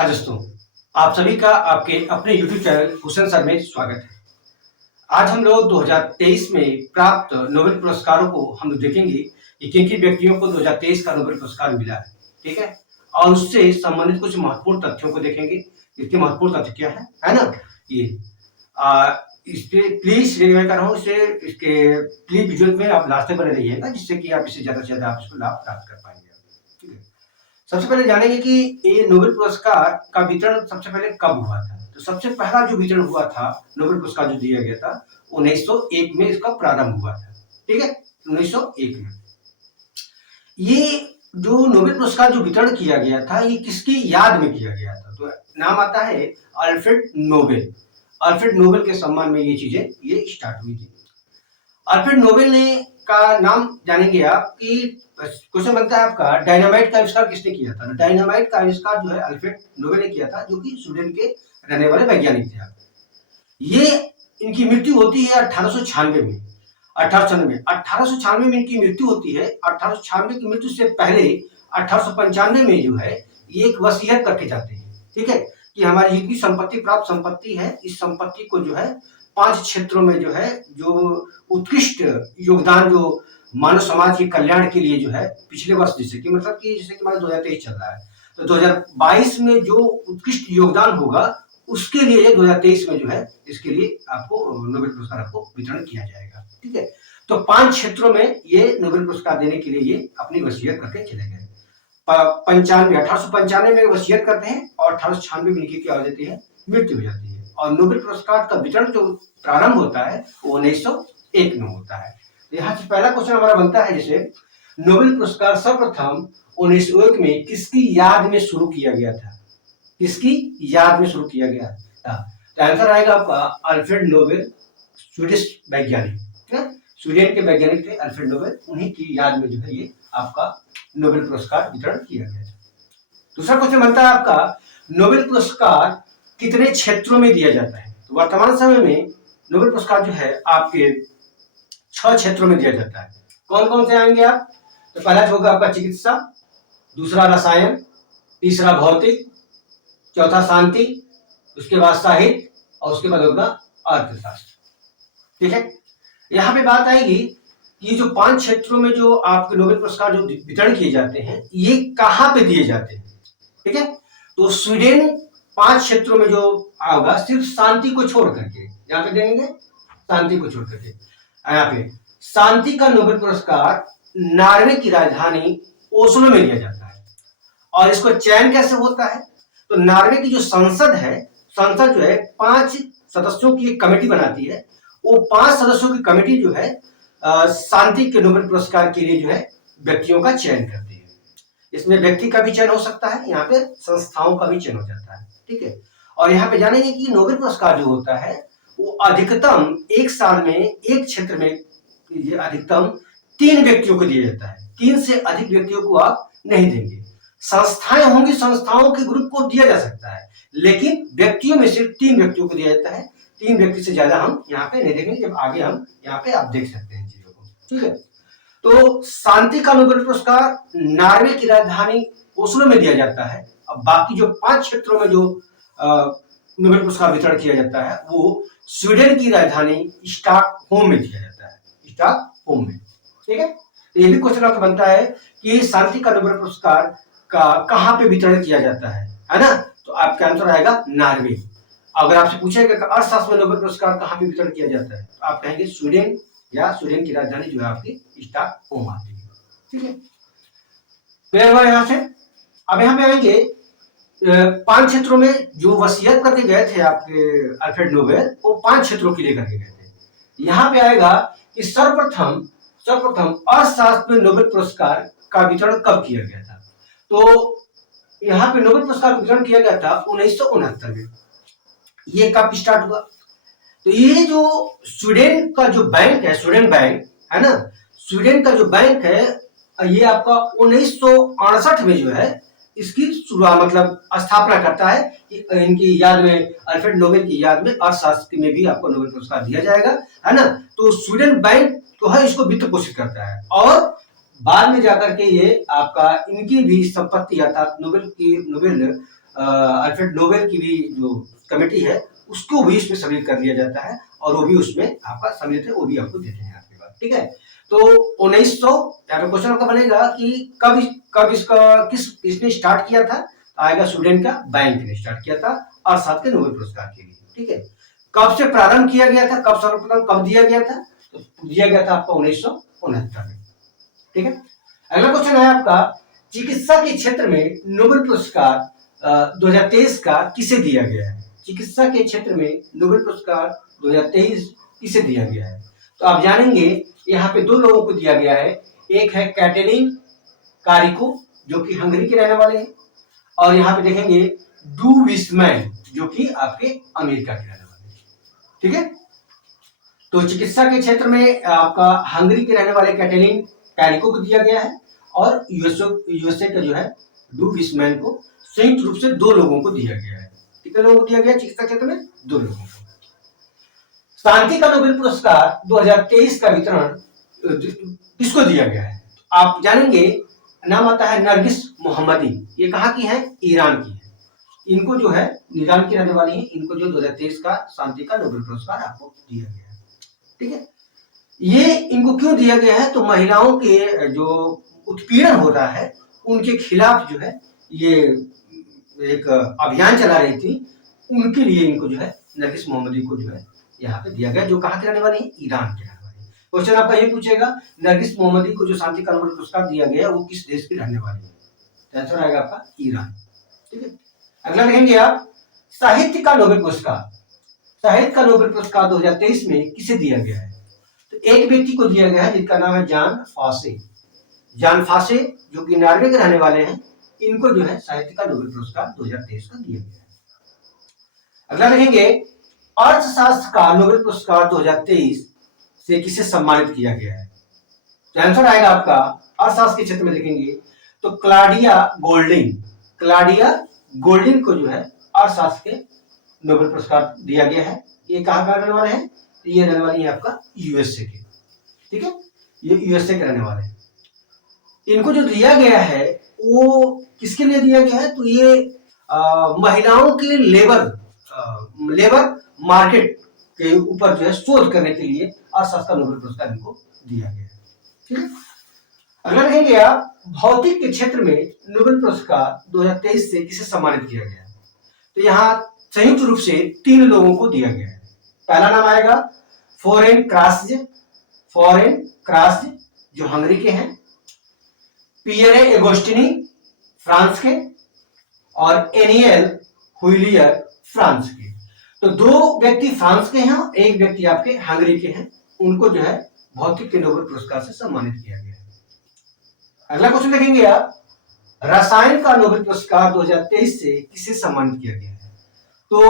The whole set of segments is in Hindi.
हाँ दोस्तों, आप सभी का आपके अपने YouTube चैनल कुशल सर में स्वागत है। आज हम लोग 2023 में प्राप्त नोबेल पुरस्कारों को हम लोग देखेंगे कि किन किन व्यक्तियों को 2023 का नोबेल पुरस्कार मिला है, ठीक है। और उससे संबंधित कुछ महत्वपूर्ण तथ्यों को देखेंगे। इसके महत्वपूर्ण तथ्य क्या है ना। ये इस पे प्लीज रिक्वेस्ट कर रहा हूँ, इसे इसके प्लीज विजुअल में आप लास्ट तक बने रहिएगा, जिससे कि आप इससे ज्यादा से ज्यादा आप इसको लाभ प्राप्त कर पाएंगे। ठीक है, सबसे पहले जानेंगे कि ये नोबेल पुरस्कार का वितरण सबसे पहले कब हुआ था। तो सबसे पहला जो वितरण हुआ था, नोबेल पुरस्कार जो दिया गया था, 1901 में इसका प्रारंभ हुआ था। ठीक है, 1901 में ये जो नोबेल पुरस्कार जो वितरण किया गया था, ये किसकी याद में किया गया था। तो नाम आता है अल्फ्रेड नोबेल। अल्फ्रेड नोबेल के सम्मान में ये चीजें ये स्टार्ट हुई थी। अल्फ्रेड नोबेल ने का नाम जानेंगे आप कि क्वेश्चन बनता है आपका, डायनामाइट का आविष्कार किसने किया था। डायनामाइट का आविष्कार जो है अल्फ्रेड नोबेल ने किया था, जो कि स्वीडन के रहने वाले वैज्ञानिक थे। ये इनकी मृत्यु होती है 1896 में। 1896 में इनकी मृत्यु होती है। 1896 की मृत्यु से पहले 1895 में जो है ये एक वसीयत करके जाते हैं, ठीक है, कि हमारी जितनी संपत्ति प्राप्त संपत्ति है, इस संपत्ति को जो है 5 क्षेत्रों में जो है जो उत्कृष्ट योगदान जो मानव समाज के कल्याण के लिए जो है पिछले वर्ष जैसे कि मतलब कि जैसे कि हमारा 2023 चल रहा है, तो 2022 में जो उत्कृष्ट योगदान होगा उसके लिए 2023 में जो है इसके लिए आपको नोबेल पुरस्कार आपको वितरण किया जाएगा। ठीक है, तो 5 क्षेत्रों में ये नोबेल पुरस्कार देने के लिए ये अपनी वसीयत करके चले गए। 1895 में वसीयत करते हैं और 1896 में इनकी क्या हो जाती है, मृत्यु हो जाती है। और नोबेल पुरस्कार का वितरण जो प्रारंभ होता है वो 1901 में होता है। यहाँ से पहला क्वेश्चन हमारा बनता है, जैसे नोबेल पुरस्कार सर्वप्रथम 1901 में किसकी याद में शुरू किया गया था। किसकी याद में शुरू किया गया था? तो आंसर आएगा आपका अल्फ्रेड नोबेल, स्वीडिश वैज्ञानिक, स्वीडन के वैज्ञानिक थे अल्फ्रेड नोबेल, उन्हीं की याद में जो है ये आपका नोबेल पुरस्कार वितरण किया गया था। दूसरा क्वेश्चन बनता है आपका, नोबेल पुरस्कार कितने क्षेत्रों में दिया जाता है। तो वर्तमान समय में नोबेल पुरस्कार जो है आपके 6 क्षेत्रों में दिया जाता है। कौन कौन से आएंगे आप? तो पहला होगा आपका चिकित्सा, दूसरा रसायन, तीसरा भौतिक, चौथा शांति, उसके बाद साहित्य और उसके बाद होगा अर्थशास्त्र। ठीक है, यहाँ पे बात आएगी कि जो 5 क्षेत्रों में जो आपके नोबेल पुरस्कार जो वितरण किए जाते हैं ये कहाँ पे दिए जाते हैं। ठीक है, तो स्वीडन 5 क्षेत्रों में जो होगा सिर्फ शांति को छोड़ करके, यहाँ पे देंगे शांति को छोड़ करके। यहाँ पे शांति का नोबेल पुरस्कार नॉर्वे की राजधानी ओस्लो में दिया जाता है। और इसको चयन कैसे होता है? तो नॉर्वे की जो संसद है, संसद जो है 5 सदस्यों की एक कमेटी बनाती है। वो 5 सदस्यों की कमेटी जो है शांति के नोबेल पुरस्कार के लिए जो है व्यक्तियों का चयन करती है। इसमें व्यक्ति का भी चयन हो सकता है, यहाँ पे संस्थाओं का भी चयन हो जाता है। ठीक है, और यहाँ पे जानेंगे कि नोबेल पुरस्कार जो होता है वो अधिकतम एक साल में एक क्षेत्र में अधिकतम 3 व्यक्तियों को दिया जाता है। 3 से अधिक व्यक्तियों को आप नहीं देंगे। संस्थाएं होंगी, संस्थाओं के ग्रुप को दिया जा सकता है, लेकिन व्यक्तियों में सिर्फ 3 व्यक्तियों को दिया जाता है। 3 व्यक्ति से ज्यादा हम यहाँ पे नहीं देखेंगे, जब आगे हम यहाँ पे आप देख सकते हैं चीजों को। ठीक है, तो शांति का नोबेल पुरस्कार नॉर्वे की राजधानी ओस्लो में दिया जाता है। अब बाकी जो 5 क्षेत्रों में जो नोबेल पुरस्कार वितरण किया जाता है वो स्वीडन की राजधानी स्टॉकहोम में दिया जाता है, स्टॉकहोम में। ठीक है, तो ये भी क्वेश्चन आपका बनता है कि शांति का नोबेल पुरस्कार का कहाँ पे वितरण किया जाता है ना। तो आपका आंसर आएगा नॉर्वे। अगर आपसे पूछेगा कि अर्थशास्त्र में नोबेल पुरस्कार कहाँ पे वितरण किया जाता है, तो आप कहेंगे स्वीडन, या स्वीडन की राजधानी जो है आपकी स्टॉकहोम आती है। ठीक है, तो यहाँ से अब यहाँ पे आएंगे 5 क्षेत्रों में जो वसीयत करके गए थे आपके अल्फ्रेड नोबेल, वो 5 क्षेत्रों के लिए करके गए थे। यहाँ पे आएगा कि सर्वप्रथम अर्थशास्त्र में नोबेल पुरस्कार का वितरण कब किया गया था। तो यहाँ पे नोबेल पुरस्कार वितरण किया गया था 1969 में। ये कब स्टार्ट हुआ? तो ये जो स्वीडन का जो बैंक है, स्वीडन बैंक है ना, स्वीडन का जो बैंक है ये आपका 1968 में जो है इसकी शुरुआत मतलब स्थापना करता है कि इनकी याद में, अल्फ्रेड नोबेल की याद में अर्थशास्त्र में भी आपको नोबेल पुरस्कार दिया जाएगा, है ना। तो स्वीडन बैंक तो है इसको वित्त पोषित करता है, और बाद में जाकर के ये आपका इनकी भी संपत्ति अर्थात अल्फ्रेड नोबेल की भी जो कमेटी है उसको भी इसमें सम्मिलित कर दिया जाता है और वो भी उसमें आपका सम्मिलित है, वो भी आपको देते हैं आपके पास। ठीक है, तो 1900 यहाँ पे क्वेश्चन आपका बनेगा कि कब इसका किसने स्टार्ट किया था, आएगा स्वीडन का बैंक ने स्टार्ट किया था अर्थशास्त्र के नोबेल पुरस्कार के लिए। ठीक है, कब से प्रारंभ किया गया था, कब सर्वप्रथम कब दिया गया था, तो दिया गया था आपका 1969 में। ठीक है, अगला क्वेश्चन है आपका चिकित्सा के क्षेत्र में नोबेल पुरस्कार 2023 का किसे दिया गया है। चिकित्सा के क्षेत्र में नोबेल पुरस्कार 2023 किसे दिया गया है, तो आप जानेंगे यहाँ पे दो लोगों को दिया गया है। एक है कैटलिन कारिको जो कि हंगरी के रहने वाले हैं, और यहाँ पे देखेंगे डू विस्मैन जो कि आपके अमेरिका के रहने वाले हैं। ठीक है, तो चिकित्सा के क्षेत्र में आपका हंगरी के रहने वाले कैटलिन कारिको को दिया गया है और यूएसए का जो है डू विस्मैन को संयुक्त रूप से दो लोगों को दिया गया है। कितने लोगों को दिया गया चिकित्सा क्षेत्र में, दो लोगों को। शांति का नोबेल पुरस्कार 2023 का वितरण किसको दिया गया है, आप जानेंगे नाम आता है नरगिस मोहम्मदी। ये कहाँ की है, ईरान की है। इनको जो है ईरान की रहने वाली है, इनको जो 2023 का शांति का नोबेल पुरस्कार आपको दिया गया है। ठीक है, ये इनको क्यों दिया गया है, तो महिलाओं के जो उत्पीड़न हो रहा है उनके खिलाफ जो है ये एक अभियान चला रही थी, उनके लिए इनको जो है नरगिस मोहम्मदी को जो है यहाँ पे दिया गया, जो कहाँ के रहने वाली है, ईरान के रहने वाली है। क्वेश्चन आपका ये पूछेगा नरगिस मोहम्मदी को जो शांति का नोबेल पुरस्कार दिया गया वो किस देश की रहने वाली है, आंसर आएगा आपका ईरान। ठीक है, अगला देखेंगे आप साहित्य का नोबेल पुरस्कार। साहित्य का नोबेल पुरस्कार 2023 में किसे दिया गया है, तो एक व्यक्ति को दिया गया है जिनका नाम है जान फासे। जान फासे जो कि नॉर्वे के रहने वाले हैं, इनको जो है साहित्य का नोबेल पुरस्कार 2023 का दिया गया है। अगला देखेंगे अर्थशास्त्र का नोबेल पुरस्कार 2023 से किसे सम्मानित किया गया है, तो आंसर आएगा आपका अर्थशास्त्र के क्षेत्र में देखेंगे तो क्लाडिया गोल्डिन को जो है अर्थशास्त्र के नोबेल पुरस्कार दिया गया है। ये कहाँ का रहने वाले हैं, ये रहने वाली है आपका यूएसए के। ठीक है, ये यूएसए के रहने वाले हैं। इनको जो दिया गया है वो किसके लिए दिया गया है, तो ये महिलाओं के लेबर मार्केट के ऊपर जो है शोध करने के लिए अर्थशास्त्र का नोबेल पुरस्कार इनको दिया गया है। ठीक है, अगला देखेंगे आप भौतिक के क्षेत्र में नोबेल पुरस्कार 2023 से किसे सम्मानित किया गया, तो यहाँ संयुक्त रूप से 3 लोगों को दिया गया है। पहला नाम आएगा फोरेन क्रास जो हंगरी के हैं, पियरे एगोस्टिनी फ्रांस के, और एनियल हुइलियर फ्रांस के। तो 2 व्यक्ति फ्रांस के हैं, एक व्यक्ति आपके हंगरी के हैं, उनको जो है भौतिक के नोबेल पुरस्कार से सम्मानित किया गया है। अगला क्वेश्चन देखेंगे आप रसायन का नोबेल पुरस्कार 2023 से किसे सम्मानित किया गया है, तो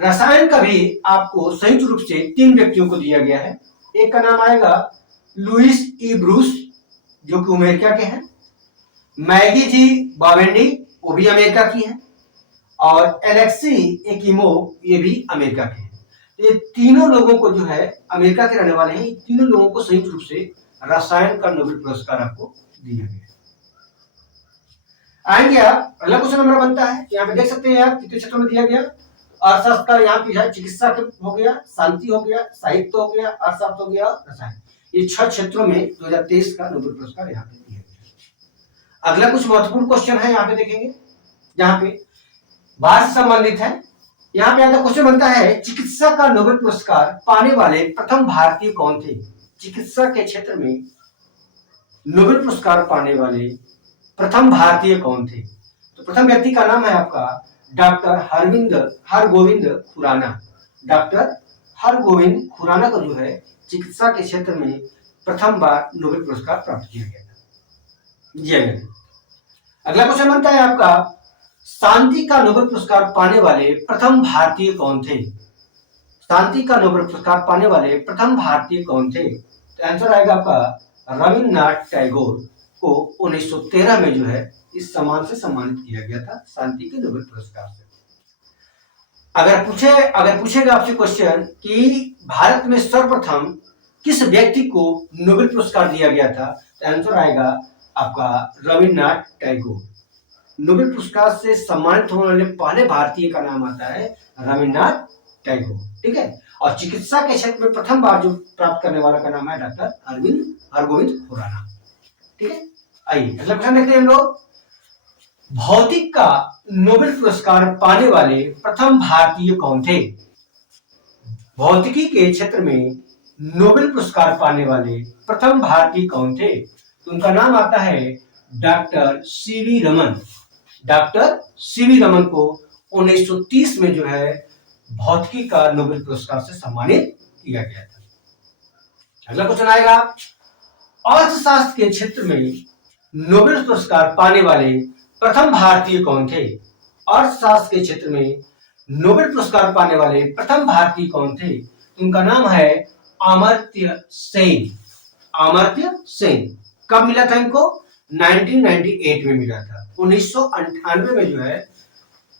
रसायन का भी आपको संयुक्त रूप से 3 व्यक्तियों को दिया गया है। एक का नाम आएगा लुइस ई ब्रूस जो कि अमेरिका के हैं, मैगी जी बावेंडी वो भी अमेरिका की है, और एलेक्सी एकिमोव ये भी अमेरिका के हैं। ये तीनों लोगों को जो है अमेरिका के रहने वाले हैं, ये तीनों लोगों को संयुक्त रूप से रसायन का नोबेल पुरस्कार आपको दिया गया। आएंगे आप अगला क्वेश्चन हमारा बनता है, यहाँ पे देख सकते हैं आप कितने क्षेत्रों में दिया गया, अर्थशास्त्र का यहाँ पे चिकित्सा हो गया, शांति हो गया, साहित्य हो गया, अर्थशास्त्र हो गया, रसायन, ये 6 क्षेत्रों में 2023 का नोबेल पुरस्कार यहाँ पे दिया गया। अगला कुछ महत्वपूर्ण क्वेश्चन है यहाँ पे देखेंगे, जहाँ पे भारत से संबंधित है। यहाँ पे अगला क्वेश्चन बनता है चिकित्सा का नोबेल पुरस्कार पाने वाले प्रथम भारतीय कौन थे। चिकित्सा के क्षेत्र में नोबेल पुरस्कार पाने वाले प्रथम भारतीय कौन थे, तो प्रथम व्यक्ति का नाम है आपका डॉक्टर हरगोविंद खुराना। डॉक्टर हरगोविंद खुराना को जो है चिकित्सा के क्षेत्र में प्रथम बार नोबेल पुरस्कार प्राप्त किया गया। अगला क्वेश्चन बनता है आपका शांति का नोबेल पुरस्कार पाने वाले प्रथम भारतीय कौन थे। शांति का नोबेल पुरस्कार पाने वाले प्रथम भारतीय कौन थे, तो आंसर आएगा आपका रविन्द्रनाथ टैगोर को 1913 में जो है इस सम्मान से सम्मानित किया गया था, शांति के नोबेल पुरस्कार से। अगर पूछेगा आपसे क्वेश्चन कि भारत में सर्वप्रथम किस व्यक्ति को नोबेल पुरस्कार दिया गया था? तो आंसर आएगा आपका रविन्द्रनाथ टैगोर। नोबेल पुरस्कार से सम्मानित होने वाले पहले भारतीय का नाम आता है रविन्द्रनाथ टैगोर। ठीक है। और चिकित्सा के क्षेत्र में प्रथम बार जो प्राप्त करने वाला का नाम है डॉक्टर हरगोविंद खुराना। ठीक है। आइए अगला क्वेश्चन देखते हैं हम लोग। भौतिक का नोबेल पुरस्कार पाने वाले प्रथम भारतीय कौन थे? भौतिकी के क्षेत्र में नोबेल पुरस्कार पाने वाले प्रथम भारतीय कौन थे? तो उनका नाम आता है doctor CV Raman. Doctor CV Raman को 1930 में जो है भौतिकी का नोबेल पुरस्कार से सम्मानित किया गया था। अगला क्वेश्चन आएगा, अर्थशास्त्र के क्षेत्र में नोबेल पुरस्कार पाने वाले प्रथम भारतीय कौन थे? अर्थशास्त्र के क्षेत्र में नोबेल पुरस्कार पाने वाले प्रथम भारतीय कौन थे? उनका नाम है अमर्त्य सेन। अमर्त्य सेन। कब मिला था इनको? 1998 में मिला था। 1998 में जो है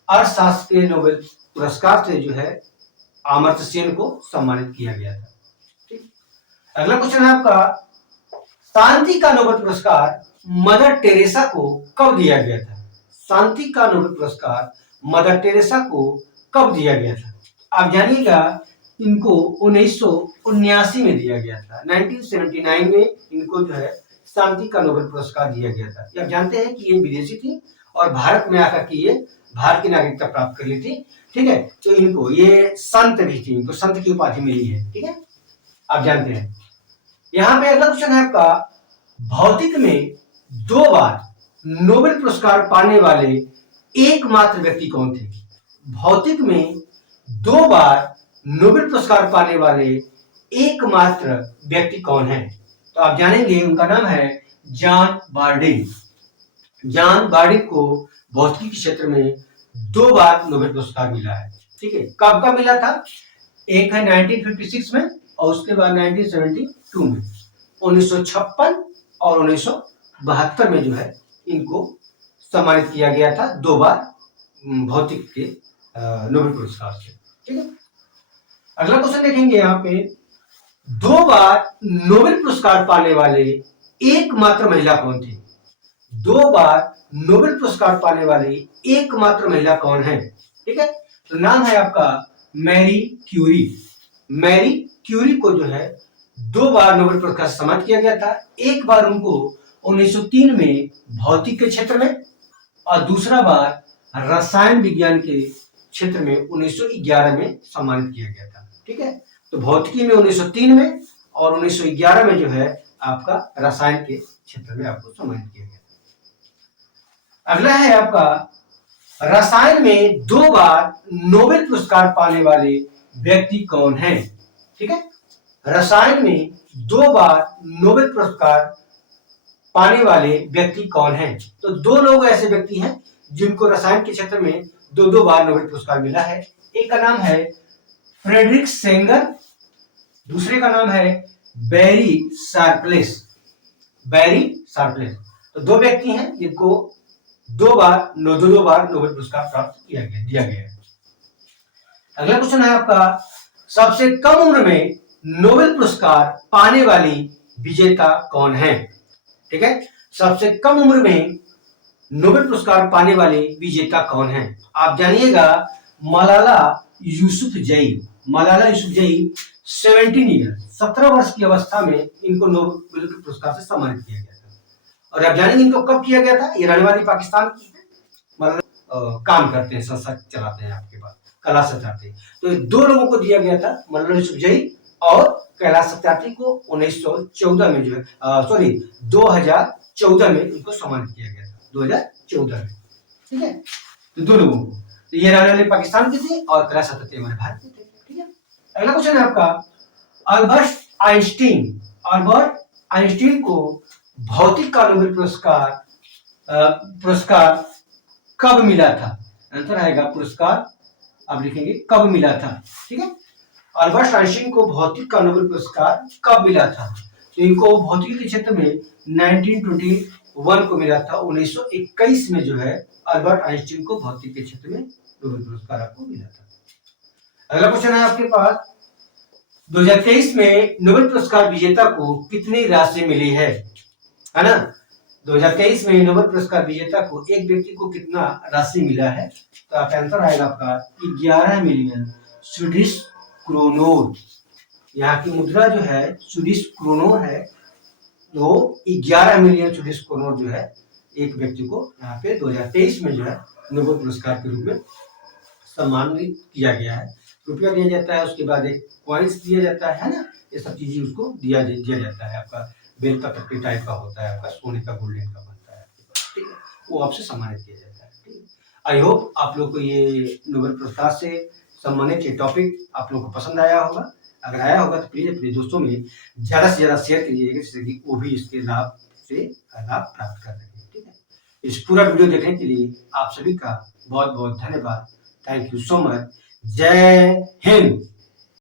अर्थशास्त्र के नोबेल पुरस्कार से जो है अमर्त्य सेन को सम्मानित किया गया था। ठीक। अगला क्वेश्चन है आपका, शांति का नोबेल पुरस्कार मदर टेरेसा को कब दिया गया था? शांति का नोबेल पुरस्कार मदर टेरेसा को कब दिया गया था? आप जानिएगा इनको 1979 में दिया गया था। 1979 में इनको जो है शांति का नोबेल पुरस्कार दिया गया था। आप जानते हैं कि ये विदेशी थी और भारत में आकर के ये भारत की नागरिकता प्राप्त कर ली थी। ठीक है। तो इनको ये संत भी थी, इनको संत की उपाधि मिली है। ठीक है, आप जानते हैं। यहाँ पे अगला क्वेश्चन है आपका, भौतिक में 2 बार नोबेल पुरस्कार पाने वाले एकमात्र व्यक्ति कौन थे? भौतिक में 2 बार नोबेल पुरस्कार पाने वाले एकमात्र व्यक्ति कौन है? तो आप जानेंगे उनका नाम है जॉन बार्डिन। जॉन बार्डिन को भौतिकी के क्षेत्र में 2 बार नोबेल पुरस्कार मिला है। ठीक है। कब कब मिला था? एक है 1956 में और उसके बाद 1972 में। 1956 और 1972 में जो है इनको सम्मानित किया गया था 2 बार भौतिक के नोबेल पुरस्कार से। ठीक है। अगला क्वेश्चन देखेंगे यहाँ पे, 2 बार नोबेल पुरस्कार पाने वाले एकमात्र महिला कौन थी? 2 बार नोबेल पुरस्कार पाने वाली एकमात्र महिला कौन है? ठीक है। तो नाम है आपका मैरी क्यूरी। मैरी क्यूरी को जो है 2 बार नोबेल पुरस्कार से सम्मानित किया गया था। एक बार उनको 1903 में भौतिक के क्षेत्र में और दूसरा बार रसायन विज्ञान के क्षेत्र में 1911 में सम्मानित किया गया था। ठीक है। तो भौतिकी में 1903 में और 1911 में जो है आपका रसायन के क्षेत्र में आपको सम्मानित किया गया था। अगला है आपका, रसायन में 2 बार नोबेल पुरस्कार पाने वाले व्यक्ति कौन है? ठीक है। रसायन में 2 बार नोबेल पुरस्कार पाने वाले व्यक्ति कौन है? तो 2 लोग ऐसे व्यक्ति हैं जिनको रसायन के क्षेत्र में 2 बार नोबेल पुरस्कार मिला है। एक का नाम है फ्रेडरिक सेंगर, दूसरे का नाम है बैरी शार्पलेस। बैरी शार्पलेस। तो 2 व्यक्ति हैं जिनको 2 बार नोबेल पुरस्कार प्राप्त दिया गया है। अगला क्वेश्चन है आपका, सबसे कम उम्र में नोबेल पुरस्कार पाने वाली विजेता कौन है? ठीक है। सबसे कम उम्र में नोबेल पुरस्कार पाने वाले विजेता कौन है? आप जानिएगा मलाला यूसुफजई। मलाला यूसुफजई 17 वर्ष की अवस्था में इनको नोबेल पुरस्कार से सम्मानित किया गया था। और आप जानेंगे इनको कब किया गया था? ये रहने वाली पाकिस्तान की है, मतलब काम करते हैं, संस्था चलाते हैं, आपके पास कला सत्यार्थी। तो 2 लोगों को दिया गया था, मलाला यूसुफजई और कैलाश सत्यार्थी को 1914 में जो है 2014 में इनको सम्मानित किया गया था। 2014 में। ठीक है। तो 2 लोगों को, तो ये रहने वाले पाकिस्तान के थे और कैलाश सत्यार्थी हमारे भारत के थे। ठीक है। अगला क्वेश्चन है आपका, अल्बर्ट आइंस्टीन को भौतिक का नोबेल पुरस्कार कब मिला था? आंसर आएगा पुरस्कार, आप लिखेंगे कब मिला था। ठीक है। अल्बर्ट आइंस्टीन को भौतिक का नोबेल पुरस्कार कब मिला था? तो इनको भौतिकी के क्षेत्र में 1921 को मिला था। 1921 में जो है अल्बर्ट आइंस्टीन को भौतिक के क्षेत्र में नोबेल पुरस्कार आपको मिला था। अगला क्वेश्चन है आपके पास, 2023 में नोबेल पुरस्कार विजेता को कितनी राशि मिली है ना? 2023 में नोबेल पुरस्कार विजेता को एक व्यक्ति को कितना राशि मिला है? तो आपका आंसर आएगा आपका 11 मिलियन स्वीडिश क्रोनोर। यहाँ की मुद्रा जो है स्वीडिश क्रोनोर है, तो 11 मिलियन स्वीडिश क्रोनोर जो है एक व्यक्ति को यहाँ पे 2023 में जो है नोबेल पुरस्कार के रूप में सम्मानित किया गया है। रुपया दिया जाता है, उसके बाद एक कॉइन्स दिया जाता है ना, ये सब चीजें उसको दिया जाता है। आपका बेल पत्र के टाइप का होता है, आपका सोने का गोल्डन का बनता है, ठीक है, वो आपसे सम्मानित किया जाता है। ठीक है, आई होप आप लोग को ये नोबेल पुरस्कार से सम्मानित ये टॉपिक आप लोग को पसंद आया होगा। अगर आया होगा तो प्लीज अपने दोस्तों में ज्यादा से ज्यादा शेयर कीजिएगा, जिससे कि वो भी इसके लाभ प्राप्त कर सके। ठीक है, इस पूरा वीडियो देखने के लिए आप सभी का बहुत बहुत धन्यवाद। Thank you so much. जय हिंद।